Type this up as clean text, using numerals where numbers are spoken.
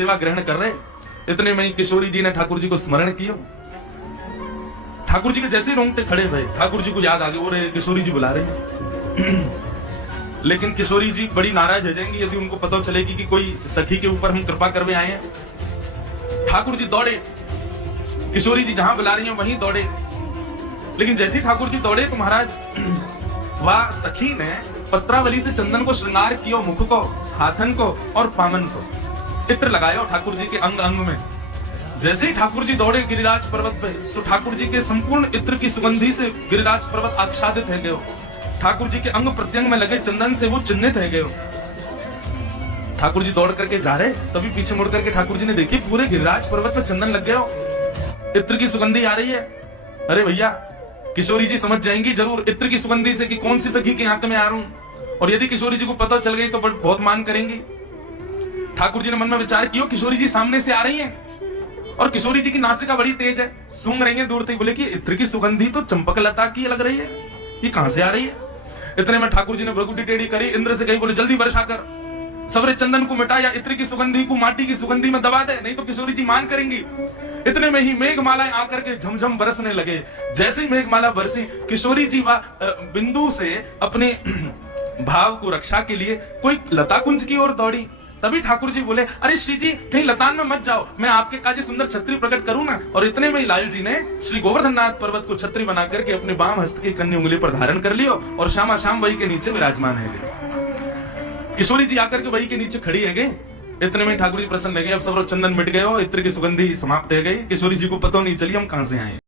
सेवा ग्रहण कर रहे। इतने में किशोरी जी ने ठाकुर जी को स्मरण किया। ठाकुर जी के जैसे रोंगटे खड़े भये, ठाकुर जी को याद आ गया, बोले किशोरी जी बुला रहे हैं। लेकिन किशोरी जी बड़ी नाराज हो जाएंगी यदि उनको पता चलेगी कि कोई सखी के ऊपर हम कृपा करवे आए हैं। ठाकुर जी दौड़े, किशोरी जी जहां बुला रही हैं वहीं दौड़े। लेकिन जैसे ही ठाकुर जी दौड़े तो महाराज वह सखी ने पत्रावली से चंदन को श्रृंगार किया, मुख को, हाथन को और पामन को इत्र लगाया ठाकुर जी के अंग अंग में। जैसे ही ठाकुर जी दौड़े गिरिराज पर्वत पे तो ठाकुर जी के संपूर्ण इत्र की सुगंधी से गिरिराज पर्वत आच्छादित है गयो। ठाकुर जी के अंग प्रत्यंग में लगे चंदन से वो चिन्हित है गयो। ठाकुर जी दौड़ करके जा रहे, तभी पीछे मुड़ करके ठाकुर जी ने देखी पूरे गिरिराज पर्वत पे चंदन लग गया, इत्र की सुगंधी आ रही है। अरे भैया, किशोरी जी समझ जाएंगी जरूर इत्र की सुगंधी से कि कौन सी सखी के हाथ में आ रहा हूं, और यदि किशोरी जी को पता चल गई तो बहुत मान करेंगी। ठाकुर जी ने मन में विचार किया, किशोरी जी सामने से आ रही हैं और किशोरी जी की नासिका बड़ी तेज है, सूंघ रही है दूर तक। बोले कि इत्र की सुगंधी तो चंपक लता की लग रही है, ये कहां से आ रही है। इतने में ठाकुर जी ने भ्रुकुटी टेढ़ी करी, इंद्र से कही, बोले जल्दी वर्षा कर, सबरे चंदन को मिटा या इत्र की सुगंधी को माटी की सुगंधी में दबा दे, नहीं तो किशोरी जी मान करेंगी। इतने में ही मेघमालाएं आकर के झमझम बरसने लगे। जैसे ही मेघमाला बरसी, किशोरी जी वह बिंदु से अपने भाव को रक्षा के लिए कोई लता कुंज की ओर दौड़ी। तभी ठाकुर जी बोले, अरे श्री जी कहीं लतान में मत जाओ, मैं आपके काजे सुंदर छत्री प्रकट करूं ना। और इतने में ही लाल जी ने श्री गोवर्धन नाथ पर्वत को छत्री बना करके अपने बाम हस्त की कन्या उंगली पर धारण कर लियो और श्यामा श्याम वही के नीचे विराजमान है। किशोरी जी आकर के वही के नीचे खड़ी है गई। इतने में ठाकुर जी प्रसन्न हो गए, अब सब चंदन मिट गए, इत्र की सुगंधी समाप्त हो गई। किशोरी जी को पता नहीं चली हम कहां से आए।